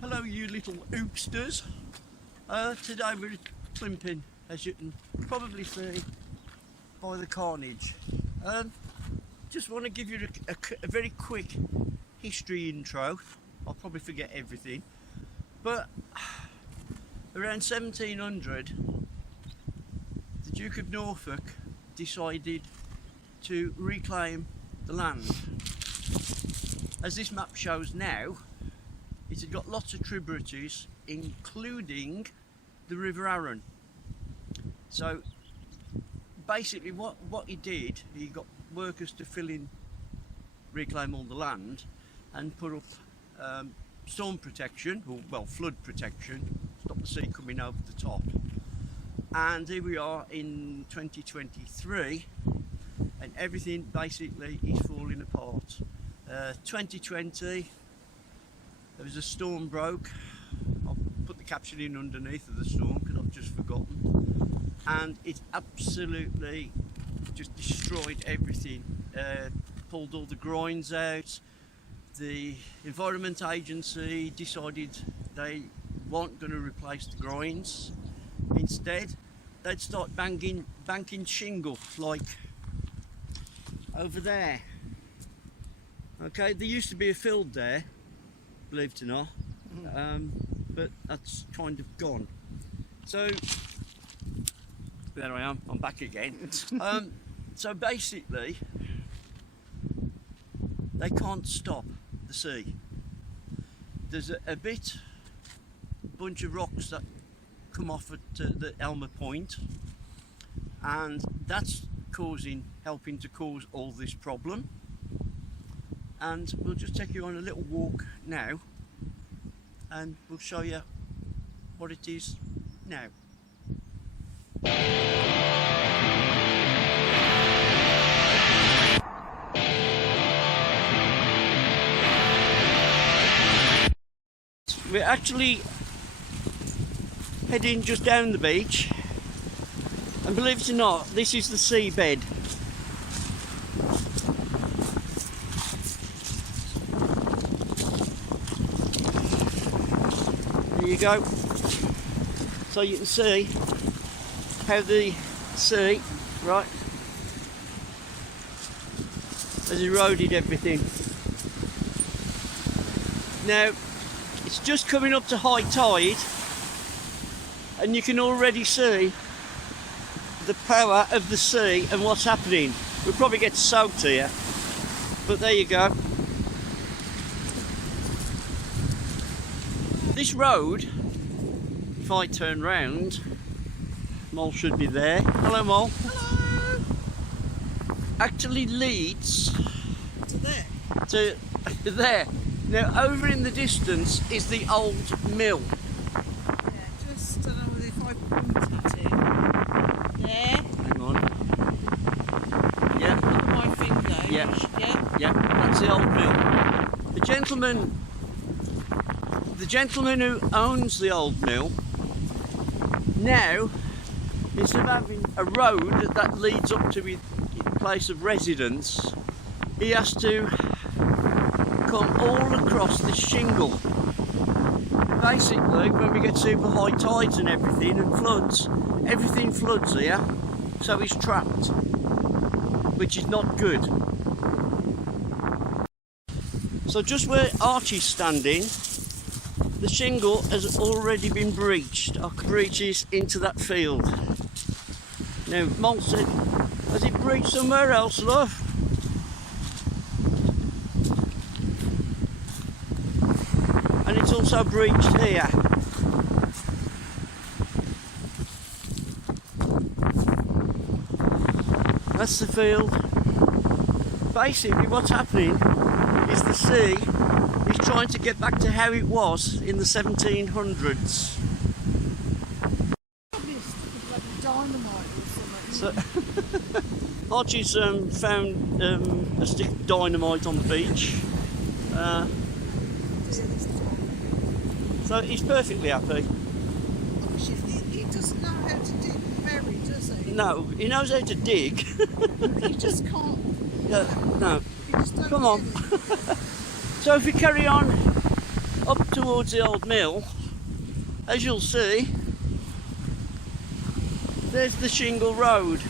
Hello you little oopsters. Today we're Clymping, as you can probably see by the carnage. Just want to give you a very quick history intro. I'll probably forget everything, but around 1700 the Duke of Norfolk decided to reclaim the land. As this map shows now, it had got lots of tributaries, including the River Arun. So basically what he did, he got workers to reclaim all the land and put up storm protection, or well, flood protection, stop the sea coming over the top. And here we are in 2023 and everything basically is falling apart. 2020 there was a storm broke. I'll put the caption in underneath of the storm because I've just forgotten, and it absolutely just destroyed everything. Pulled all the groins out. The Environment Agency decided they weren't going to replace the groins. Instead they'd start banking shingle like over there. Okay, there used to be a field there, believe it or not, but that's kind of gone. So there I am, I'm back again. So basically they can't stop the sea. There's a bunch of rocks that come off at the Elmer Point, and that's helping to cause all this problem. And we'll just take you on a little walk now and we'll show you what it is now. We're actually heading just down the beach, and believe it or not, this is the seabed. There you go. So you can see how the sea, right, has eroded everything. Now it's just coming up to high tide and you can already see the power of the sea and what's happening. We'll probably get soaked here, but there you go. This road, if I turn round, Mole should be there. Hello Mole. Hello. Actually leads to there. To there. Now over in the distance is the old mill. Yeah, just I don't know if I point at it. There. Hang on. Yeah. Not my finger. Yeah. Yeah. Yeah, that's the old mill. The gentleman who owns the old mill now, instead of having a road that leads up to his place of residence, he has to come all across this shingle. Basically, when we get super high tides and everything and floods, everything floods here, so he's trapped, which is not good. So just where Archie's standing, the shingle has already been breached. It breaches into that field. Now, Mole said, has it breached somewhere else, love? And it's also breached here. That's the field. Basically what's happening is the sea is trying to get back to how it was in the 1700s. So Archie's found a stick of dynamite on the beach. So he's perfectly happy. He doesn't know how to dig very, does he? No, he knows how to dig. He just can't. No. He just don't Come on. get it. So if we carry on up towards the old mill, as you'll see, there's the shingle road.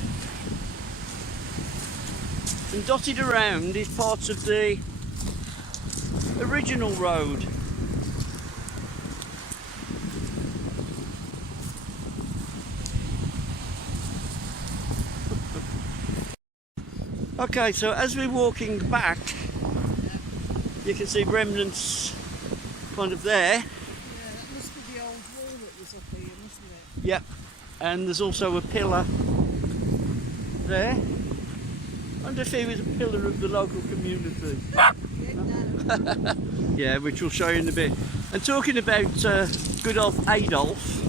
And dotted around is parts of the original road. Okay, so as we're walking back, you can see remnants kind of there. Yeah, that must be the old wall that was up here, mustn't it? Yep, and there's also a pillar there. I wonder if he was a pillar of the local community. Yeah, no. Yeah, which we'll show you in a bit. And talking about good old Adolf,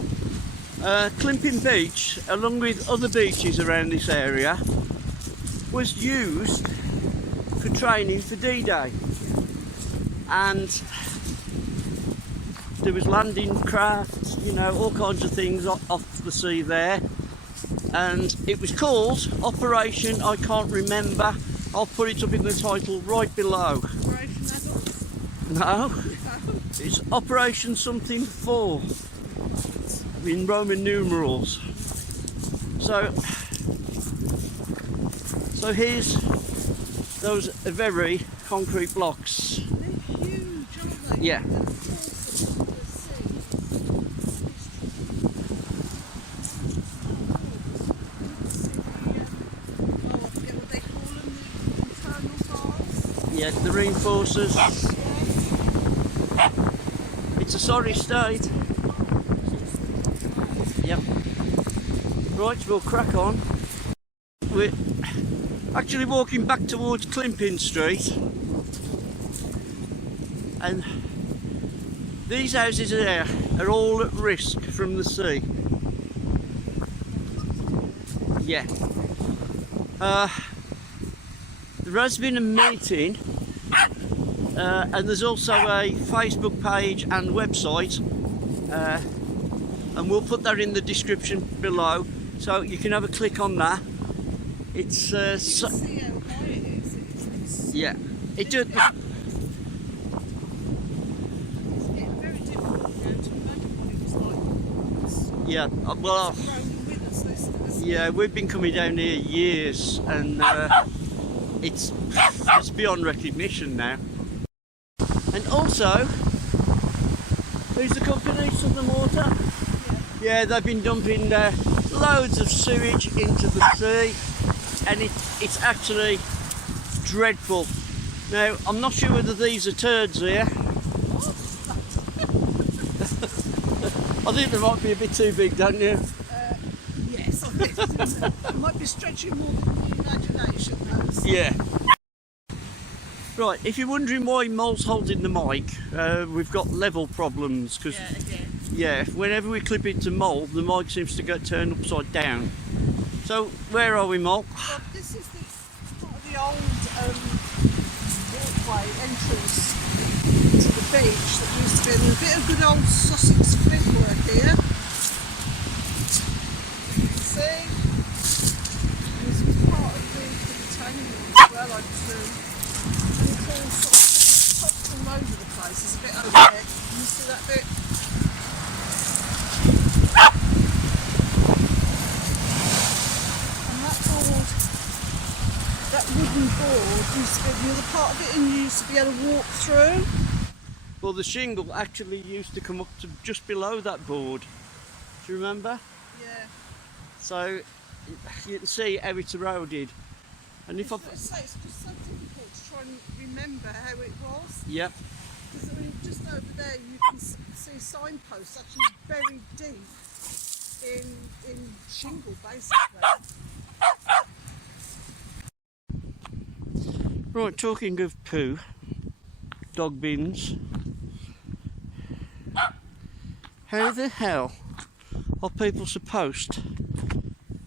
Clymping Beach, along with other beaches around this area, was used for training for D-Day. And there was landing crafts, you know, all kinds of things off the sea there. And it was called Operation, I can't remember, I'll put it up in the title right below. Operation Adults? No, it's Operation something 4 in Roman numerals. So here's those very concrete blocks. They're huge, aren't they? Yeah. They're awesome to I forget what they call them, the internal bars. Yeah, the reinforcers. It's a sorry state. Yep. Right, we'll crack on. We're actually walking back towards Clymping Street, and these houses here are all at risk from the sea. Yeah. There has been a meeting, and there's also a Facebook page and website, and we'll put that in the description below, so you can have a click on that. It's You can see how high it is. It's yeah, it does. getting very difficult now to imagine what it was like. Yeah, well, It's grown with us, this yeah, we've been coming down here years, and it's beyond recognition now. And also, who's the company? Southern Water. Yeah, they've been dumping loads of sewage into the sea, and it's actually dreadful. Now, I'm not sure whether these are turds here. I think they might be a bit too big, don't you? Yes, I think it might be stretching more than the imagination knows. Yeah. Right, if you're wondering why Mol's holding the mic, we've got level problems, because Yeah, again. whenever we clip it to Mol, the mic seems to get turned upside down. So, where are we, Mol? Well, this is part of the old walkway entrance to the beach that used to be. There's a bit of good old Sussex flint work here. You can see. And this was part of the retaining wall as well, I presume. And it's all sort of topped all over the place. There's a bit over there. Can you see that bit? That wooden board used to be the other part of it, and you used to be able to walk through. Well, the shingle actually used to come up to just below that board. Do you remember? Yeah. So, you can see how it's eroded. And if I... It's just so difficult to try and remember how it was. Yep. Because I mean, just over there you can see signposts actually buried deep in shingle, basically. Right, talking of poo, dog bins, how the hell are people supposed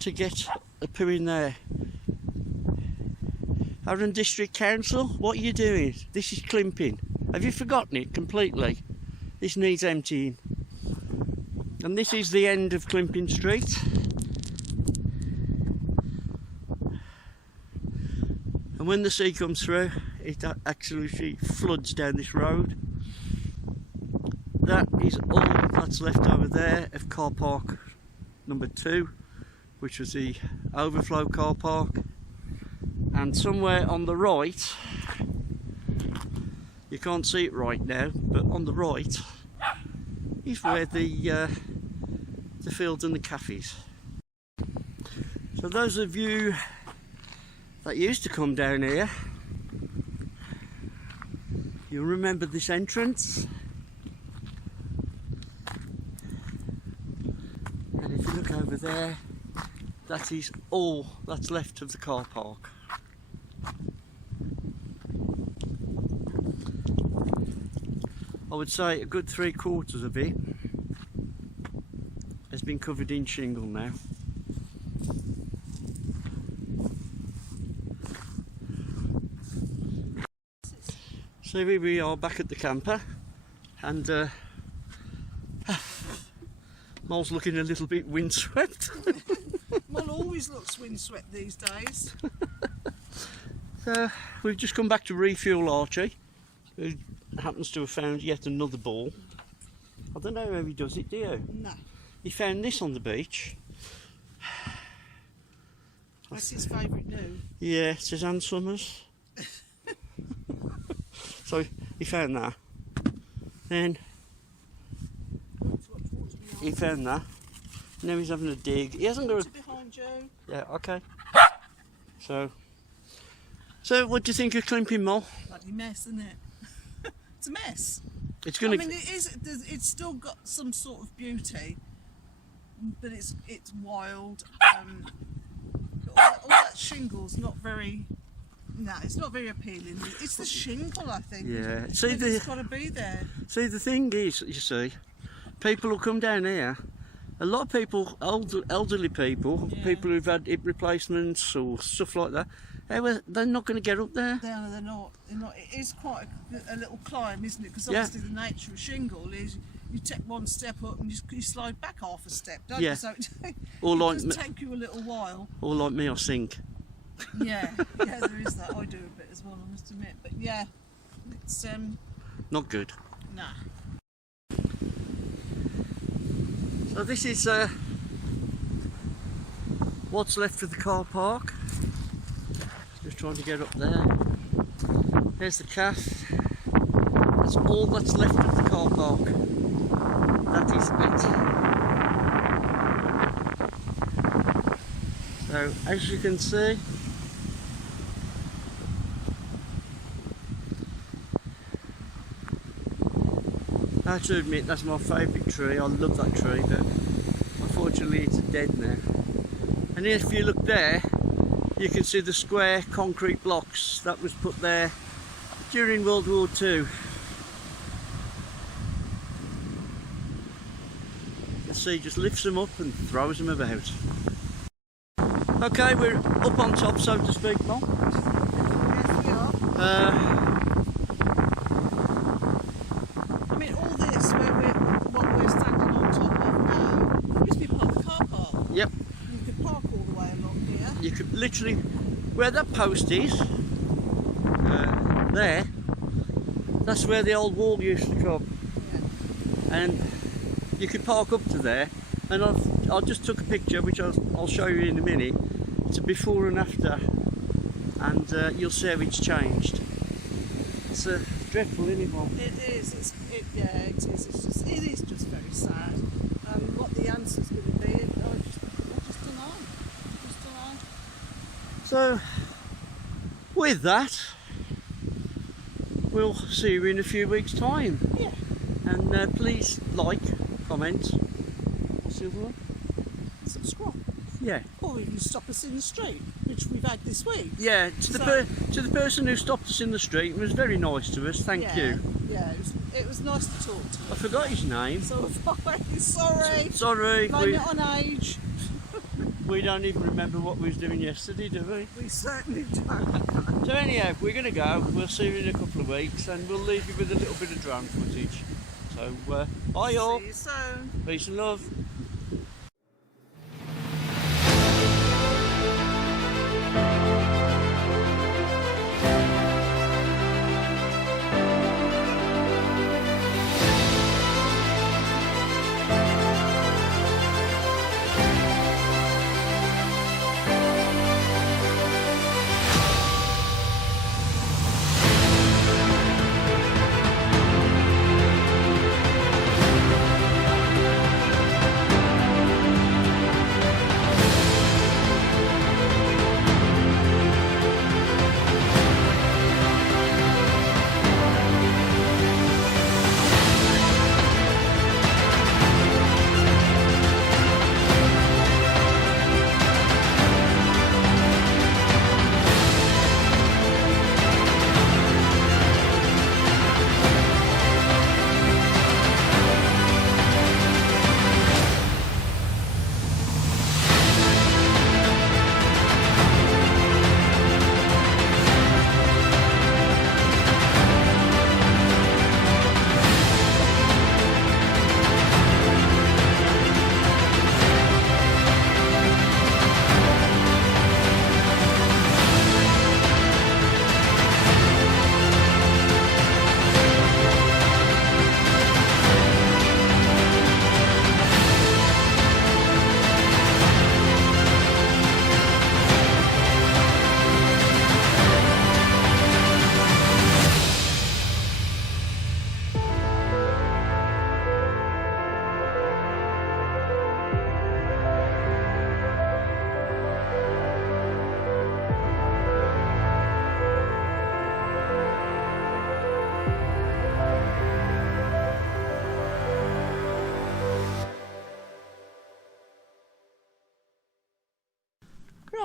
to get a poo in there? Arran District Council, what are you doing? This is Clymping. Have you forgotten it completely? This needs emptying. And this is the end of Clymping Street. And when the sea comes through, it absolutely floods down this road. that is all that's left over there of car park number 2, which was the overflow car park. And somewhere on the right, you can't see it right now, but on the right is where the fields and the cafes. So those of you that used to come down here, you'll remember this entrance. And if you look over there, that is all that's left of the car park. I would say a good 3/4 of it has been covered in shingle now. So here we are back at the camper, and Mol's looking a little bit windswept. Mol always looks windswept these days. So we've just come back to refuel Archie, who happens to have found yet another ball. I don't know how he does it, do you? No. He found this on the beach. That's his favourite new. Yeah, it says Ann Summers. So he found that. Then he found that. Now he's having a dig. He hasn't got a... behind you. Yeah, okay. So what do you think of Clymping, Mol? Bloody mess, isn't it? It's a mess. It's gonna... I mean, it's still got some sort of beauty, but it's wild. All that shingle's not very... No, it's not very appealing. It's the shingle, I think. Yeah. It's got to be there. See, the thing is, you see, people will come down here. A lot of people, elderly people, Yeah. people who've had hip replacements or stuff like that, they're not going to get up there. No, they're not. It is quite a little climb, isn't it? Because Yeah. obviously the nature of shingle is you take one step up and you slide back half a step, don't Yeah. you? So Or it like does take you a little while. Or like me, I sink. Yeah, there is that. I do a bit as well, I must admit. But yeah, it's Not good. nah. So this is what's left of the car park. Just trying to get up there. There's the calf. That's all that's left of the car park. That is it. So as you can see, I have to admit that's my favourite tree. I love that tree, but unfortunately it's dead now. And if you look there, you can see the square concrete blocks that was put there during World War II. The sea just lifts them up and throws them about. Okay, we're up on top, so to speak, Mom. Yes, we are. I mean, all this what we're standing on top of now used to be part of the car park. Yep. You could park all the way along here. You could literally, where that post is, there, that's where the old wall used to come. Yeah. And you could park up to there, and I just took a picture which I'll show you in a minute. It's a before and after, and you'll see how it's changed. It's dreadful, isn't it, Mom? It is. It is. It is just very sad. What the answer's going to be, I just don't know. Just don't know. So, with that, we'll see you in a few weeks' time. Yeah. And please like, comment. What's the other one? Subscribe. Yeah. Or even stop us in the street, which we've had this week. Yeah, to the person who stopped us in the street and was very nice to us, thank you. Yeah, it was nice to talk to I him. forgot his name. So sorry. Sorry, Blame it on age. we don't even remember what we was doing yesterday, do we? We certainly don't. So anyhow, we're going to go. We'll see you in a couple of weeks, and we'll leave you with a little bit of drone footage. So, bye all. See you soon. Peace and love.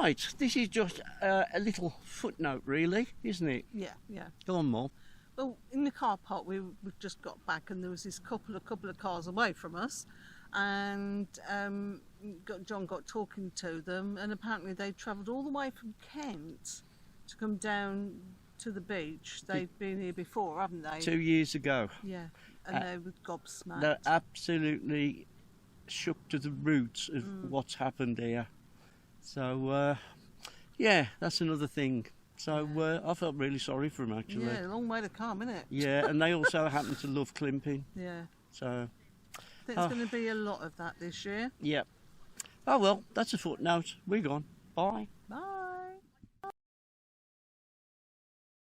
Right, this is just a little footnote, really, isn't it? Yeah, yeah. Go on, Mum. Well, in the car park, we've just got back, and there was this couple of cars away from us, and John got talking to them, and apparently they travelled all the way from Kent to come down to the beach. They've been here before, haven't they? 2 years ago. Yeah, and they were gobsmacked. They're absolutely shook to the roots of what's happened here. So, yeah, that's another thing. So I felt really sorry for them, actually. Yeah, a long way to come, isn't it? Yeah, and they also happen to love Clymping. Yeah. So, I think there's going to be a lot of that this year. yeah. Oh, well, that's a footnote. We're gone. Bye.